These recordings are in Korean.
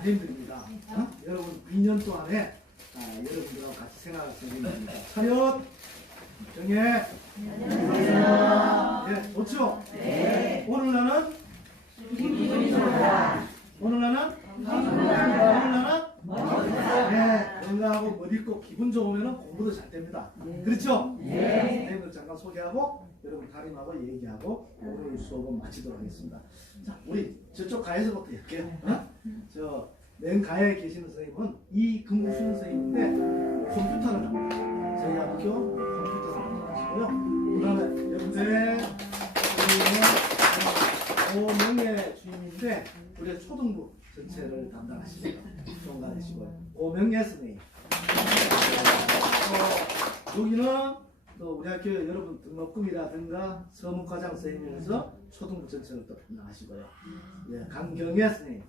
선생님들입니다. 어? 여러분 2년 동안에 아, 여러분들하고 같이 생활할 선생님입니다. 차렷, 정예, 안녕하세요. 예, 좋죠? 네. 오늘 나는 오늘 나는 오늘 나는 네, 건강하고 멋 있고 기분 좋으면 공부도 잘 됩니다. 그렇죠? 네. 선생님들 잠깐 소개하고 여러분 담임하고 얘기하고 오늘 수업은 마치도록 하겠습니다. 자, 우리 저쪽 가에서부터 할게요. 어? 저 맨 가에 계시는 선생님은 이금순 선생님인데 컴퓨터를 합니다. 저희 학교 컴퓨터를 하시고요. 그다음에 연대 오명의 주임인데 우리 초등부 전체를 담당하십니다. 종관하시고요. 오명예 선생님. 또 여기는 또 우리 학교 여러분 등록금이라든가 서문과장 선생님에서 초등부 전체를 또 담당하시고요. 예, 강경애 선생님.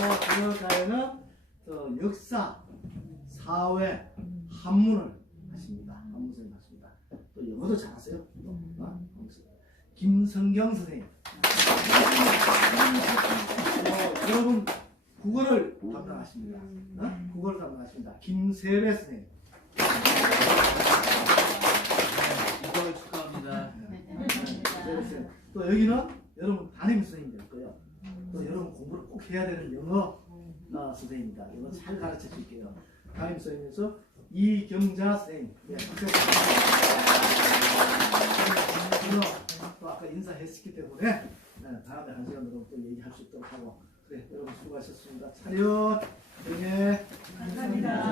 또 저가에는 또 역사, 사회, 한문을 하십니다. 한문 선생님 하십니다. 또 영어도 잘하세요. 또, 어? 김성경 선생님. 어, 여러분 국어를 담당하십니다. 어? 국어를 담당하십니다. 김세배 선생님. 이걸 축하합니다. 세배 선생님. 또 여기는 여러분 담임 선생님들 또 여러분 공부를 꼭 해야 되는 영어 어, 선생님입니다. 영어 잘 가르쳐 줄게요. 담임 선생님에서 이경자 선생님. 예, 오늘 또 아까 인사했었기 때문에 네, 다음에 한 시간 정도 또 얘기할 수 있도록 하고 그래 여러분 수고하셨습니다. 차렷. 감사합니다. 네. 감사합니다.